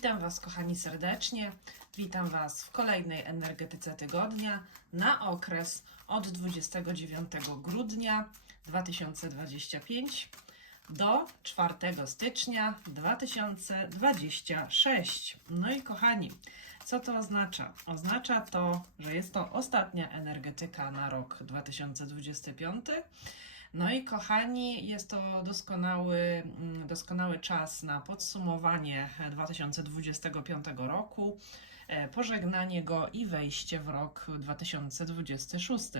Witam Was, kochani, serdecznie. Witam Was w kolejnej energetyce tygodnia na okres od 29 grudnia 2025 do 4 stycznia 2026. No i kochani, co to oznacza? Oznacza to, że jest to ostatnia energetyka na rok 2025. No i kochani, jest to doskonały, mm, doskonały czas na podsumowanie 2025 roku, e, pożegnanie go i wejście w rok 2026.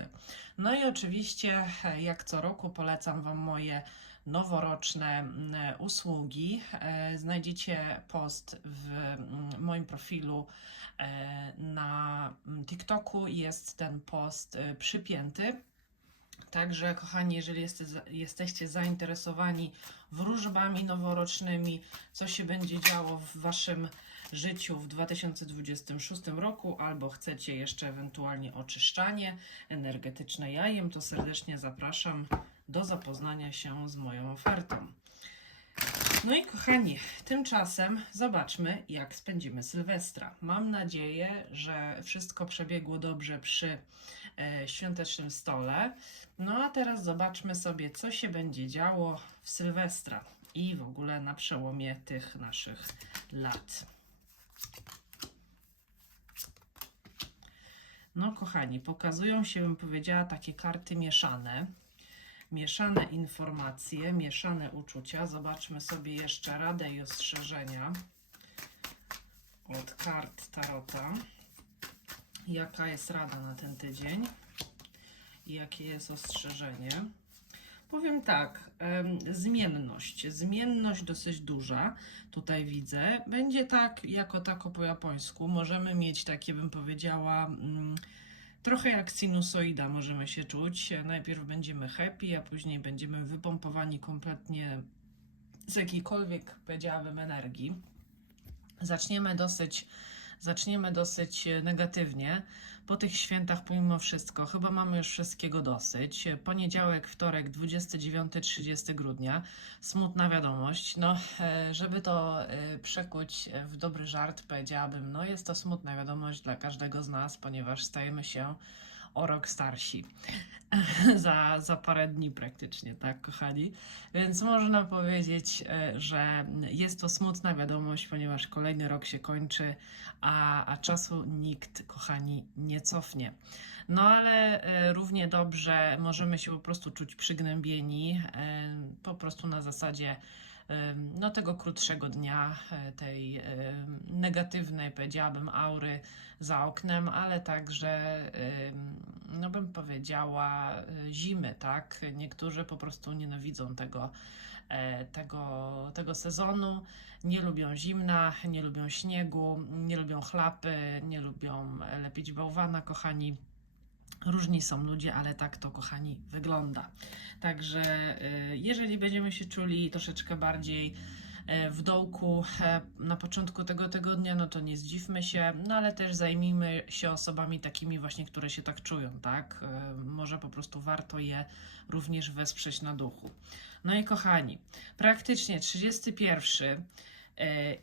No i oczywiście, e, jak co roku, polecam Wam moje noworoczne mm, usługi. E, Znajdziecie post w mm, moim profilu na TikToku. Jest ten post przypięty. Także, kochani, jeżeli jeste, jesteście zainteresowani wróżbami noworocznymi, co się będzie działo w Waszym życiu w 2026 roku, albo chcecie jeszcze ewentualnie oczyszczanie energetyczne jajem, to serdecznie zapraszam do zapoznania się z moją ofertą. No i kochani, tymczasem zobaczmy, jak spędzimy Sylwestra. Mam nadzieję, że wszystko przebiegło dobrze przy świątecznym stole. No a teraz zobaczmy sobie, co się będzie działo w Sylwestra i w ogóle na przełomie tych naszych lat. No kochani, pokazują się, bym powiedziała, takie karty mieszane mieszane informacje, mieszane uczucia. Zobaczmy sobie jeszcze radę i ostrzeżenia od kart Tarota. Jaka jest rada na ten tydzień i jakie jest ostrzeżenie? Powiem tak, zmienność. Zmienność dosyć duża, tutaj widzę. Będzie tak, jako tako po japońsku. Możemy mieć takie, bym powiedziała, mm, Trochę jak sinusoida możemy się czuć. Najpierw będziemy happy, a później będziemy wypompowani kompletnie z jakiejkolwiek, powiedziałabym, energii. Zaczniemy dosyć, zaczniemy dosyć negatywnie. Po tych świętach, pomimo wszystko, chyba mamy już wszystkiego dosyć. Poniedziałek, wtorek, 29-30 grudnia. Smutna wiadomość. No, e, żeby to e, przekuć w dobry żart, powiedziałabym, no jest to smutna wiadomość dla każdego z nas, ponieważ stajemy się o rok starsi. za, za parę dni praktycznie, tak, kochani? Więc można powiedzieć, e, że jest to smutna wiadomość, ponieważ kolejny rok się kończy, a, a czasu nikt, kochani, nie cofnie. No ale e, równie dobrze możemy się po prostu czuć przygnębieni, e, po prostu na zasadzie no, tego krótszego dnia, e, tej negatywnej, powiedziałabym, aury za oknem, ale także, no bym powiedziała, e, zimy, tak? Niektórzy po prostu nienawidzą tego, e, tego, tego sezonu, nie lubią zimna, nie lubią śniegu, nie lubią chlapy, nie lubią lepić bałwana, kochani. Różni są ludzie, ale tak to, kochani, wygląda. Także y, jeżeli będziemy się czuli troszeczkę bardziej e, w dołku e, na początku tego tygodnia, no to nie zdziwmy się, no ale też zajmijmy się osobami takimi właśnie, które się tak czują, tak? Może po prostu warto je również wesprzeć na duchu. No i kochani, praktycznie 31 e,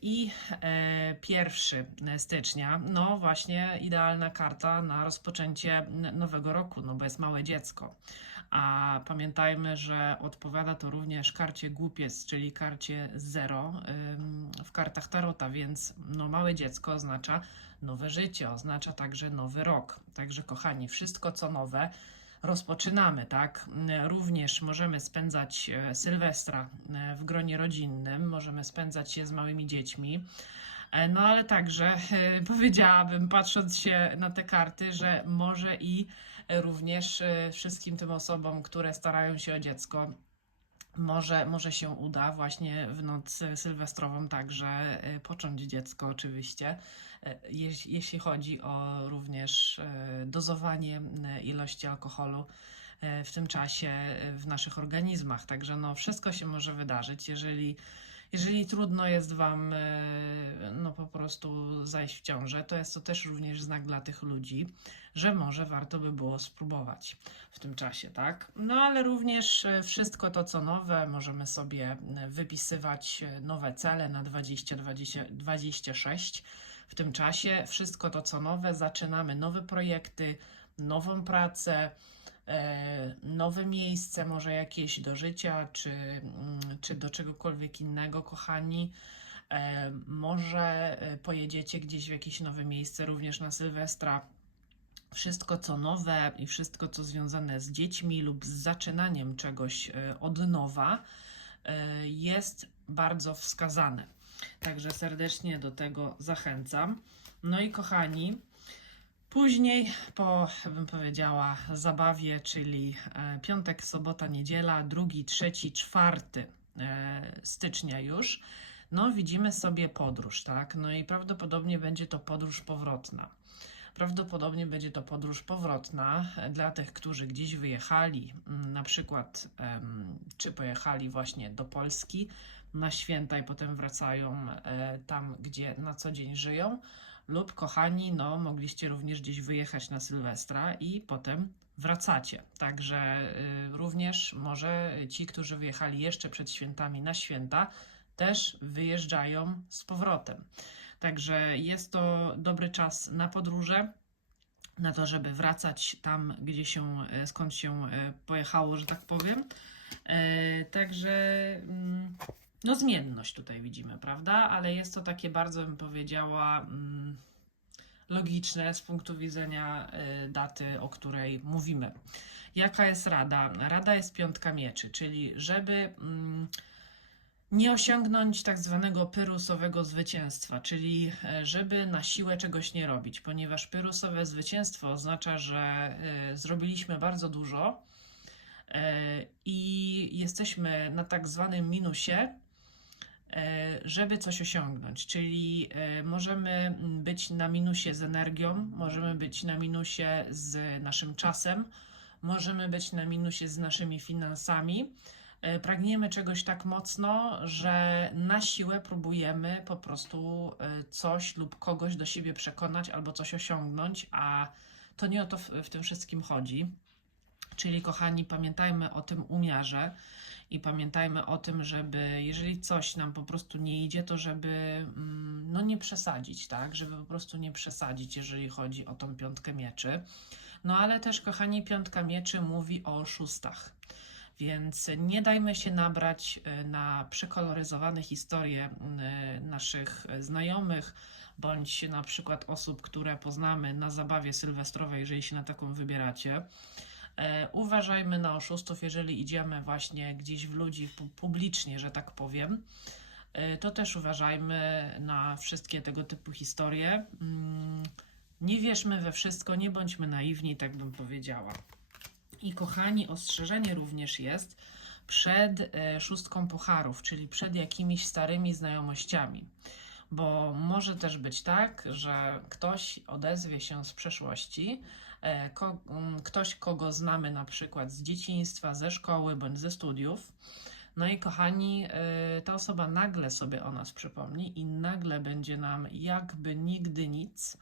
i e, 1 stycznia, no właśnie idealna karta na rozpoczęcie nowego roku, no bo jest małe dziecko. A pamiętajmy, że odpowiada to również karcie głupiec, czyli karcie zero ym, w kartach Tarota, więc no małe dziecko oznacza nowe życie, oznacza także nowy rok. Także kochani, wszystko co nowe rozpoczynamy, tak? Również możemy spędzać e, Sylwestra e, w gronie rodzinnym, możemy spędzać je z małymi dziećmi. E, No ale także powiedziałabym, patrząc się na te karty, że może i również wszystkim tym osobom, które starają się o dziecko, może, może się uda właśnie w noc sylwestrową także e, począć dziecko oczywiście, e, jeś- jeśli chodzi o również e, dozowanie ilości alkoholu w tym czasie w naszych organizmach. Także no wszystko się może wydarzyć, jeżeli jeżeli trudno jest Wam e, no po prostu zajść w ciążę, to jest to też również znak dla tych ludzi, że może warto by było spróbować w tym czasie, tak? No ale również e, wszystko to, co nowe, możemy sobie e, wypisywać nowe cele na 2026 w tym czasie. Wszystko to, co nowe, zaczynamy nowe projekty, nową pracę, nowe miejsce, może jakieś do życia, czy, mm, czy do czegokolwiek innego, kochani. E, Może e, pojedziecie gdzieś w jakieś nowe miejsce, również na Sylwestra. Wszystko, co nowe i wszystko, co związane z dziećmi lub z zaczynaniem czegoś e, od nowa, e, jest bardzo wskazane. Także serdecznie do tego zachęcam. No i kochani, później po, bym powiedziała, zabawie, czyli e, piątek, sobota, niedziela, drugi, trzeci, czwarty e, stycznia już, no widzimy sobie podróż, tak? No i prawdopodobnie będzie to podróż powrotna. Prawdopodobnie będzie to podróż powrotna e, dla tych, którzy gdzieś wyjechali, mm, na przykład czy pojechali właśnie do Polski na święta i potem wracają tam, gdzie na co dzień żyją, lub kochani, no mogliście również gdzieś wyjechać na Sylwestra i potem wracacie. Także y, również może ci, którzy wyjechali jeszcze przed świętami na święta, też wyjeżdżają z powrotem. Także jest to dobry czas na podróże, na to, żeby wracać tam, gdzie się, e, skąd się e, pojechało, że tak powiem. Także mm, no zmienność tutaj widzimy, prawda? Ale jest to takie bardzo, bym powiedziała, mm, logiczne z punktu widzenia e, daty, o której mówimy. Jaka jest rada? Rada jest piątka mieczy, czyli żeby mm, nie osiągnąć tak zwanego pyrusowego zwycięstwa, czyli e, żeby na siłę czegoś nie robić, ponieważ pyrusowe zwycięstwo oznacza, że e, zrobiliśmy bardzo dużo e, i jesteśmy na tak zwanym minusie, żeby coś osiągnąć. Czyli e, możemy być na minusie z energią, możemy być na minusie z naszym czasem, możemy być na minusie z naszymi finansami. E, Pragniemy czegoś tak mocno, że na siłę próbujemy po prostu e, coś lub kogoś do siebie przekonać albo coś osiągnąć, a to nie o to w, w tym wszystkim chodzi. Czyli, kochani, pamiętajmy o tym umiarze i pamiętajmy o tym, żeby jeżeli coś nam po prostu nie idzie, to żeby mm, no nie przesadzić, tak? Żeby po prostu nie przesadzić, jeżeli chodzi o tą piątkę mieczy. No ale też, kochani, piątka mieczy mówi o oszustach. Więc nie dajmy się nabrać e, na przekoloryzowane historie e, naszych znajomych, bądź na przykład osób, które poznamy na zabawie sylwestrowej, jeżeli się na taką wybieracie. E, Uważajmy na oszustów, jeżeli idziemy właśnie gdzieś w ludzi pu- publicznie, że tak powiem. E, To też uważajmy na wszystkie tego typu historie. Mm, Nie wierzmy we wszystko, nie bądźmy naiwni, tak bym powiedziała. I kochani, ostrzeżenie również jest przed e, szóstką pucharów, czyli przed jakimiś starymi znajomościami. Bo może też być tak, że ktoś odezwie się z przeszłości, ko, m, ktoś, kogo znamy na przykład z dzieciństwa, ze szkoły bądź ze studiów. No i kochani, e, ta osoba nagle sobie o nas przypomni i nagle będzie nam jakby nigdy nic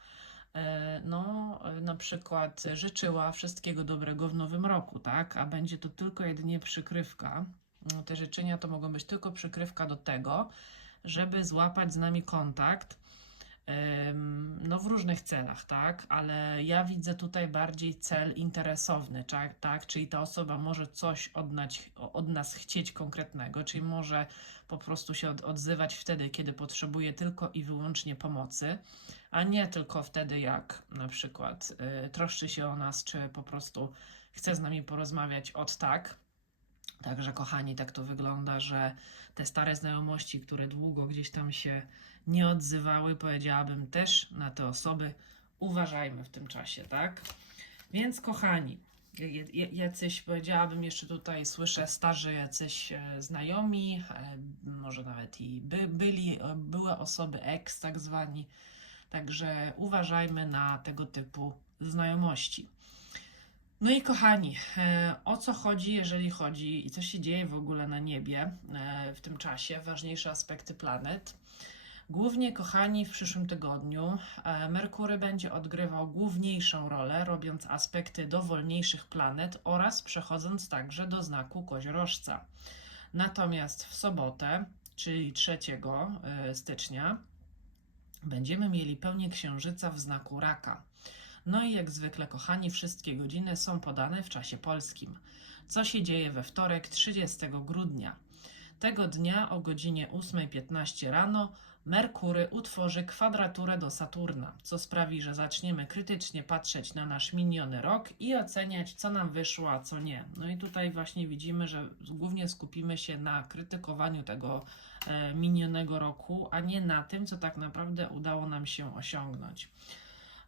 e, no, e, na przykład życzyła wszystkiego dobrego w nowym roku, tak? A będzie to tylko jedynie przykrywka. No, Te życzenia to mogą być tylko przykrywka do tego, żeby złapać z nami kontakt. No, w różnych celach, tak? Ale ja widzę tutaj bardziej cel interesowny, tak? tak? Czyli ta osoba może coś od nas, od nas chcieć konkretnego, czyli może po prostu się od, odzywać wtedy, kiedy potrzebuje tylko i wyłącznie pomocy a nie tylko wtedy, jak na przykład y, troszczy się o nas, czy po prostu chce z nami porozmawiać od tak. Także, kochani, tak to wygląda, że te stare znajomości, które długo gdzieś tam się nie odzywały, powiedziałabym też na te osoby uważajmy w tym czasie, tak? Więc, kochani, jacyś, powiedziałabym, jeszcze tutaj słyszę starzy jacyś e, znajomi, e, może nawet i by, byli, e, były osoby ex, tak zwani, Także uważajmy na tego typu znajomości. No i kochani, o co chodzi, jeżeli chodzi i co się dzieje w ogóle na niebie w tym czasie, ważniejsze aspekty planet. Głównie, kochani, w przyszłym tygodniu e, Merkury będzie odgrywał główniejszą rolę, robiąc aspekty do wolniejszych planet oraz przechodząc także do znaku koziorożca. Natomiast w sobotę, czyli 3 e, stycznia, będziemy mieli pełnię księżyca w znaku raka. No i jak zwykle, kochani, wszystkie godziny są podane w czasie polskim. Co się dzieje we wtorek 30 grudnia? Tego dnia o godzinie 8.15 rano Merkury utworzy kwadraturę do Saturna, co sprawi, że zaczniemy krytycznie patrzeć na nasz miniony rok i oceniać, co nam wyszło, a co nie. No i tutaj właśnie widzimy, że głównie skupimy się na krytykowaniu tego e, minionego roku, a nie na tym, co tak naprawdę udało nam się osiągnąć.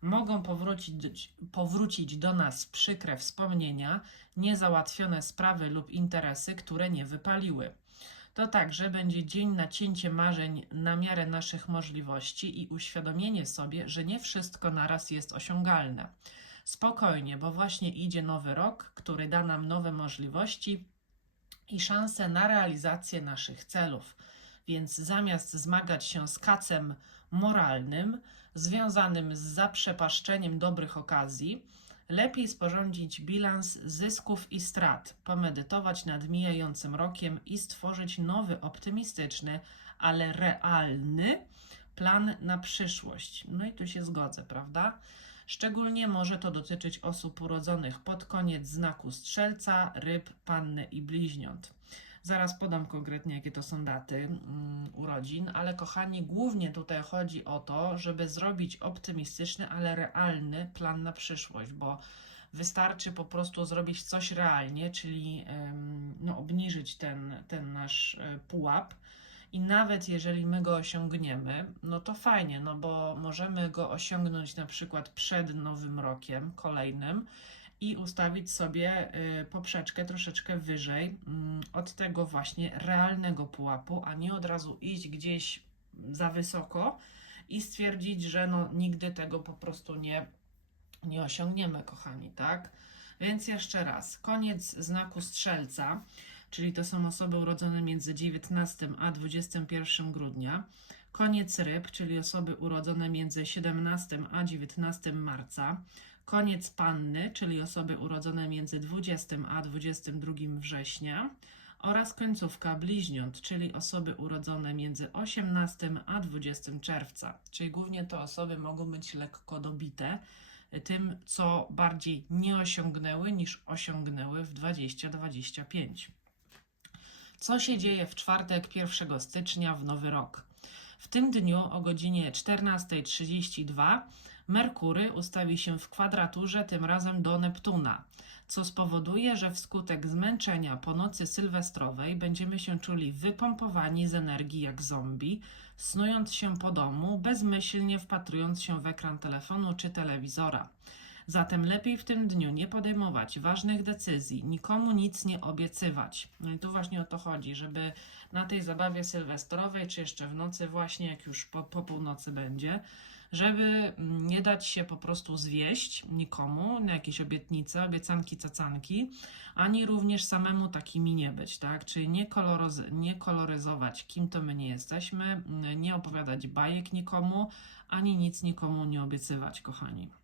Mogą powrócić, powrócić do nas przykre wspomnienia, niezałatwione sprawy lub interesy, które nie wypaliły. To także będzie dzień nacięcie marzeń na miarę naszych możliwości i uświadomienie sobie, że nie wszystko naraz jest osiągalne. Spokojnie, bo właśnie idzie nowy rok, który da nam nowe możliwości i szanse na realizację naszych celów. Więc zamiast zmagać się z kacem moralnym, związanym z zaprzepaszczeniem dobrych okazji, lepiej sporządzić bilans zysków i strat, pomedytować nad mijającym rokiem i stworzyć nowy, optymistyczny, ale realny plan na przyszłość. No i tu się zgodzę, prawda? Szczególnie może to dotyczyć osób urodzonych pod koniec znaku strzelca, ryb, panny i bliźniąt. Zaraz podam konkretnie, jakie to są daty mm, urodzin, ale kochani, głównie tutaj chodzi o to, żeby zrobić optymistyczny, ale realny plan na przyszłość, bo wystarczy po prostu zrobić coś realnie, czyli no, obniżyć ten, ten nasz e, pułap. I nawet jeżeli my go osiągniemy, no to fajnie, no bo możemy go osiągnąć na przykład przed nowym rokiem kolejnym i ustawić sobie y, poprzeczkę troszeczkę wyżej mm, od tego właśnie realnego pułapu, a nie od razu iść gdzieś za wysoko i stwierdzić, że no nigdy tego po prostu nie, nie osiągniemy, kochani, tak? Więc jeszcze raz, koniec znaku strzelca, czyli to są osoby urodzone między 19 a 21 grudnia. Koniec ryb, czyli osoby urodzone między 17 a 19 marca. Koniec panny, czyli osoby urodzone między 20 a 22 września. Oraz końcówka bliźniąt, czyli osoby urodzone między 18 a 20 czerwca. Czyli głównie te osoby mogą być lekko dobite tym, co bardziej nie osiągnęły niż osiągnęły w 2025. Co się dzieje w czwartek 1 stycznia w nowy rok? W tym dniu o godzinie 14.32 Merkury ustawi się w kwadraturze tym razem do Neptuna, co spowoduje, że wskutek zmęczenia po nocy sylwestrowej będziemy się czuli wypompowani z energii jak zombie, snując się po domu, bezmyślnie wpatrując się w ekran telefonu czy telewizora. Zatem lepiej w tym dniu nie podejmować ważnych decyzji, nikomu nic nie obiecywać. No i tu właśnie o to chodzi, żeby na tej zabawie sylwestrowej, czy jeszcze w nocy, właśnie jak już po, po północy będzie, żeby mm, nie dać się po prostu zwieść nikomu na jakieś obietnice, obiecanki, cacanki, ani również samemu takimi nie być, tak? Czyli nie, koloroz- nie koloryzować, kim to my nie jesteśmy, mm, nie opowiadać bajek nikomu, ani nic nikomu nie obiecywać, kochani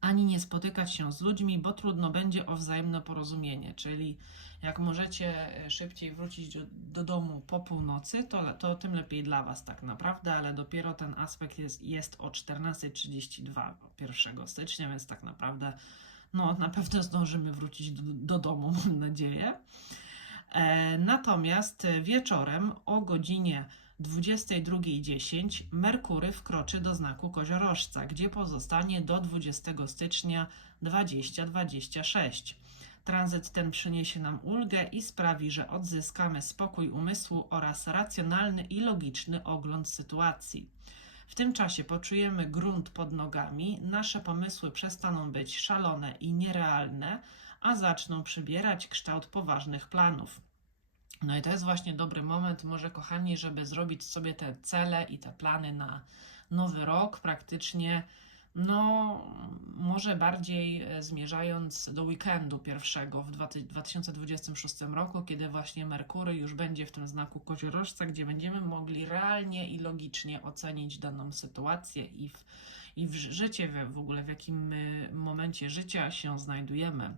ani nie spotykać się z ludźmi, bo trudno będzie o wzajemne porozumienie. Czyli jak możecie e, szybciej wrócić do, do domu po północy, to, to tym lepiej dla Was tak naprawdę, ale dopiero ten aspekt jest, jest o 14.32 1 stycznia, więc tak naprawdę no, na pewno zdążymy wrócić do, do domu, mam nadzieję. E, natomiast wieczorem o godzinie 22.10 Merkury wkroczy do znaku koziorożca, gdzie pozostanie do 20 stycznia 2026. Tranzyt ten przyniesie nam ulgę i sprawi, że odzyskamy spokój umysłu oraz racjonalny i logiczny ogląd sytuacji. W tym czasie poczujemy grunt pod nogami, nasze pomysły przestaną być szalone i nierealne, a zaczną przybierać kształt poważnych planów. No i to jest właśnie dobry moment, może kochani, żeby zrobić sobie te cele i te plany na nowy rok praktycznie no może bardziej e, zmierzając do weekendu pierwszego w 20- 2026 roku, kiedy właśnie Merkury już będzie w tym znaku koziorożca, gdzie będziemy mogli realnie i logicznie ocenić daną sytuację i w, i w ży- życie, w, ogóle w jakim my momencie życia się znajdujemy.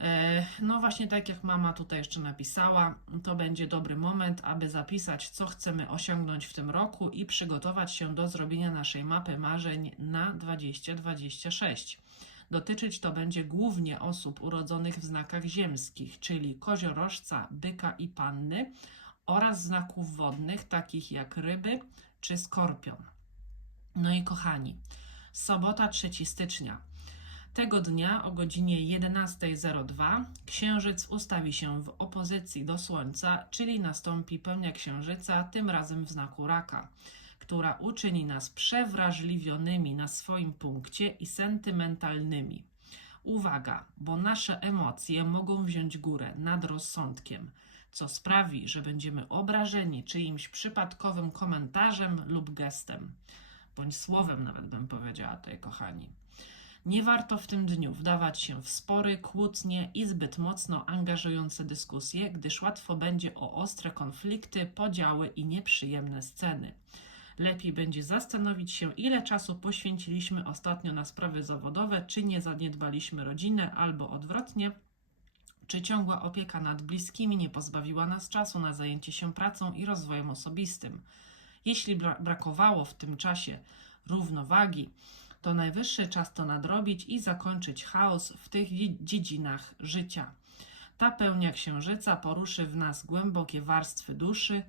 E, No właśnie tak jak mama tutaj jeszcze napisała, to będzie dobry moment, aby zapisać, co chcemy osiągnąć w tym roku i przygotować się do zrobienia naszej mapy marzeń na 2026. Dotyczyć to będzie głównie osób urodzonych w znakach ziemskich, czyli koziorożca, byka i panny oraz znaków wodnych, takich jak ryby czy skorpion. No i kochani, sobota 3 stycznia. Tego dnia o godzinie 11.02 Księżyc ustawi się w opozycji do Słońca, czyli nastąpi pełnia Księżyca, tym razem w znaku Raka, która uczyni nas przewrażliwionymi na swoim punkcie i sentymentalnymi. Uwaga, bo nasze emocje mogą wziąć górę nad rozsądkiem, co sprawi, że będziemy obrażeni czyimś przypadkowym komentarzem lub gestem, bądź słowem nawet bym powiedziała tutaj, kochani. Nie warto w tym dniu wdawać się w spory, kłótnie i zbyt mocno angażujące dyskusje, gdyż łatwo będzie o ostre konflikty, podziały i nieprzyjemne sceny. Lepiej będzie zastanowić się, ile czasu poświęciliśmy ostatnio na sprawy zawodowe, czy nie zaniedbaliśmy rodzinę, albo odwrotnie, czy ciągła opieka nad bliskimi nie pozbawiła nas czasu na zajęcie się pracą i rozwojem osobistym. Jeśli bra- brakowało w tym czasie równowagi, to najwyższy czas to nadrobić i zakończyć chaos w tych dzie- dziedzinach życia. Ta pełnia księżyca poruszy w nas głębokie warstwy duszy,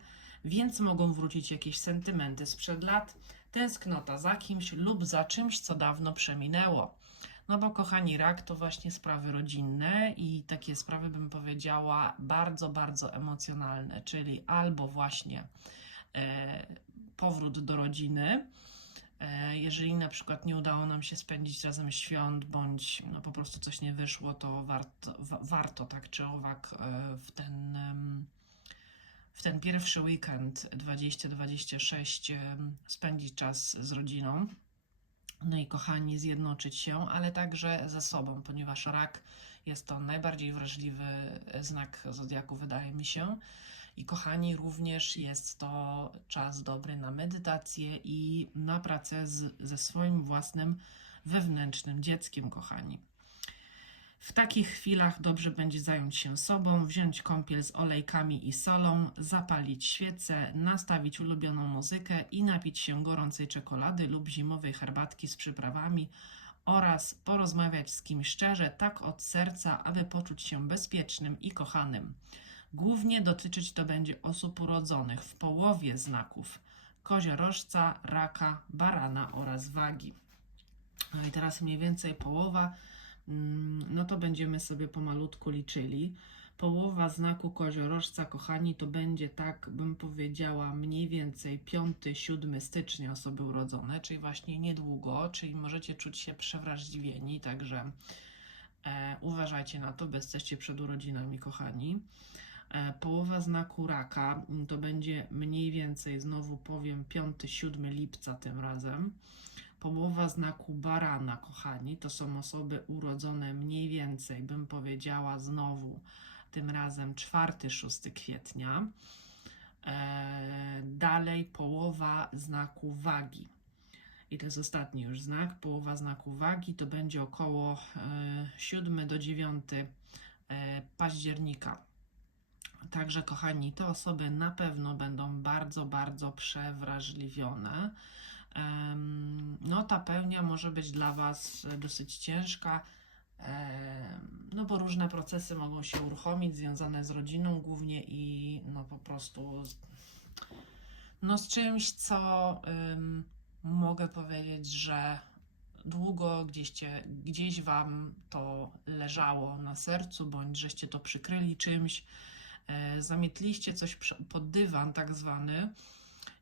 więc mogą wrócić jakieś sentymenty sprzed lat, tęsknota za kimś lub za czymś, co dawno przeminęło. No bo kochani, rak to właśnie sprawy rodzinne i takie sprawy bym powiedziała bardzo, bardzo emocjonalne, czyli albo właśnie e, powrót do rodziny, Jeżeli na przykład nie udało nam się spędzić razem świąt, bądź no, po prostu coś nie wyszło, to warto, wa, warto tak czy owak e, w ten, w ten pierwszy weekend 2026 em, spędzić czas z rodziną. No i kochani, zjednoczyć się, ale także ze sobą, ponieważ rak jest to najbardziej wrażliwy znak zodiaku, wydaje mi się. I kochani, również jest to czas dobry na medytację i na pracę z, ze swoim własnym wewnętrznym dzieckiem, kochani. W takich chwilach dobrze będzie zająć się sobą, wziąć kąpiel z olejkami i solą, zapalić świecę, nastawić ulubioną muzykę i napić się gorącej czekolady lub zimowej herbatki z przyprawami oraz porozmawiać z kimś szczerze, tak od serca, aby poczuć się bezpiecznym i kochanym. Głównie dotyczyć to będzie osób urodzonych w połowie znaków koziorożca, raka, barana oraz wagi. No i teraz mniej więcej połowa, mm, no to będziemy sobie pomalutku liczyli. Połowa znaku koziorożca, kochani, to będzie tak, bym powiedziała, mniej więcej 5-7 stycznia osoby urodzone, czyli właśnie niedługo, czyli możecie czuć się przewrażliwieni, także e, uważajcie na to, bo jesteście przed urodzinami, kochani. E, Połowa znaku raka mm, to będzie mniej więcej, znowu powiem, 5-7 lipca tym razem. Połowa znaku barana, kochani, to są osoby urodzone mniej więcej, bym powiedziała znowu, tym razem 4-6 kwietnia. E, dalej połowa znaku wagi. I to jest ostatni już znak. Połowa znaku wagi to będzie około e, 7 do 9 e, października. Także, kochani, te osoby na pewno będą bardzo, bardzo przewrażliwione. No, ta pełnia może być dla Was dosyć ciężka, no bo różne procesy mogą się uruchomić związane z rodziną głównie i no po prostu no z czymś, co ym, mogę powiedzieć, że długo gdzieś, cię, gdzieś Wam to leżało na sercu, bądź żeście to przykryli czymś, zamietliście coś pod dywan tak zwany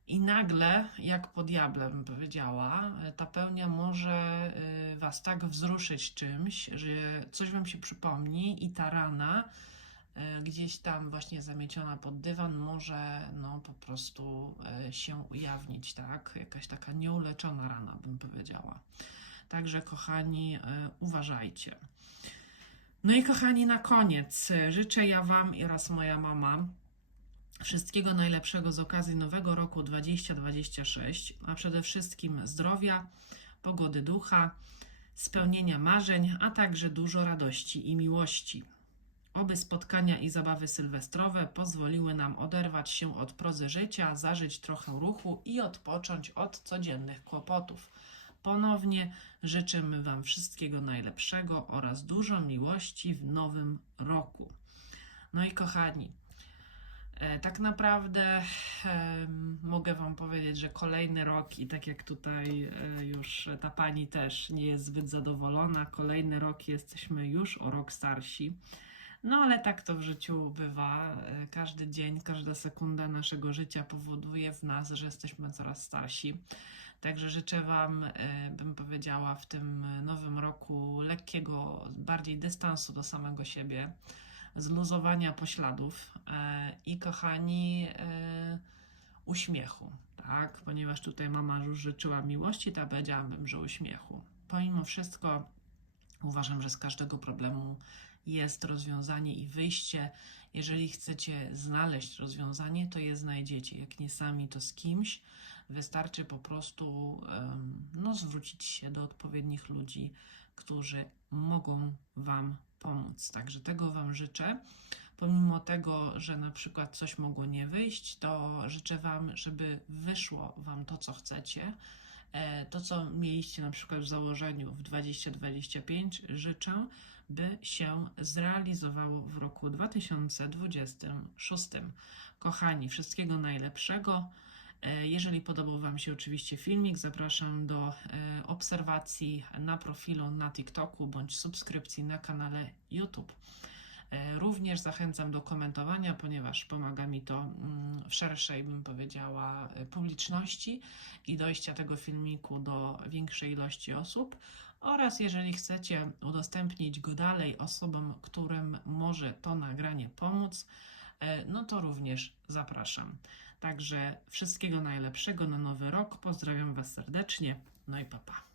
i nagle, jak po diable bym powiedziała, e, ta pełnia może e, Was tak wzruszyć czymś, że coś Wam się przypomni i ta rana e, gdzieś tam właśnie zamieciona pod dywan może no po prostu e, się ujawnić, tak? Jakaś taka nieuleczona rana, bym powiedziała. Także kochani, e, uważajcie. No i kochani, na koniec e, życzę ja Wam oraz moja mama wszystkiego najlepszego z okazji nowego roku 2026, a przede wszystkim zdrowia, pogody ducha, spełnienia marzeń, a także dużo radości i miłości. Oby spotkania i zabawy sylwestrowe pozwoliły nam oderwać się od prozy życia, zażyć trochę ruchu i odpocząć od codziennych kłopotów. Ponownie życzymy Wam wszystkiego najlepszego oraz dużo miłości w nowym roku. No i kochani, e, tak naprawdę mogę Wam powiedzieć, że kolejny rok, i tak jak tutaj e, już ta pani też nie jest zbyt zadowolona, kolejny rok jesteśmy już o rok starsi. No ale tak to w życiu bywa. E, Każdy dzień, każda sekunda naszego życia powoduje w nas, że jesteśmy coraz starsi. Także życzę Wam, e, bym powiedziała, w tym nowym roku lekkiego, bardziej dystansu do samego siebie, zluzowania pośladów e, i kochani, e, uśmiechu, tak? Ponieważ tutaj mama już życzyła miłości, ta powiedziałabym, że uśmiechu. Pomimo wszystko uważam, że z każdego problemu jest rozwiązanie i wyjście. Jeżeli chcecie znaleźć rozwiązanie, to je znajdziecie. Jak nie sami, to z kimś. Wystarczy po prostu no, zwrócić się do odpowiednich ludzi, którzy mogą Wam pomóc. Także tego Wam życzę. Pomimo tego, że na przykład coś mogło nie wyjść, to życzę Wam, żeby wyszło Wam to, co chcecie. E, To, co mieliście na przykład w założeniu w 2025, życzę, by się zrealizowało w roku 2026. Kochani, wszystkiego najlepszego. E, Jeżeli podobał Wam się oczywiście filmik, zapraszam do e, obserwacji na profilu na TikToku bądź subskrypcji na kanale YouTube. E, Również zachęcam do komentowania, ponieważ pomaga mi to mm, w szerszej, bym powiedziała, publiczności i dojścia tego filmiku do większej ilości osób. Oraz jeżeli chcecie udostępnić go dalej osobom, którym może to nagranie pomóc, no to również zapraszam. Także wszystkiego najlepszego na nowy rok. Pozdrawiam Was serdecznie. No i papa.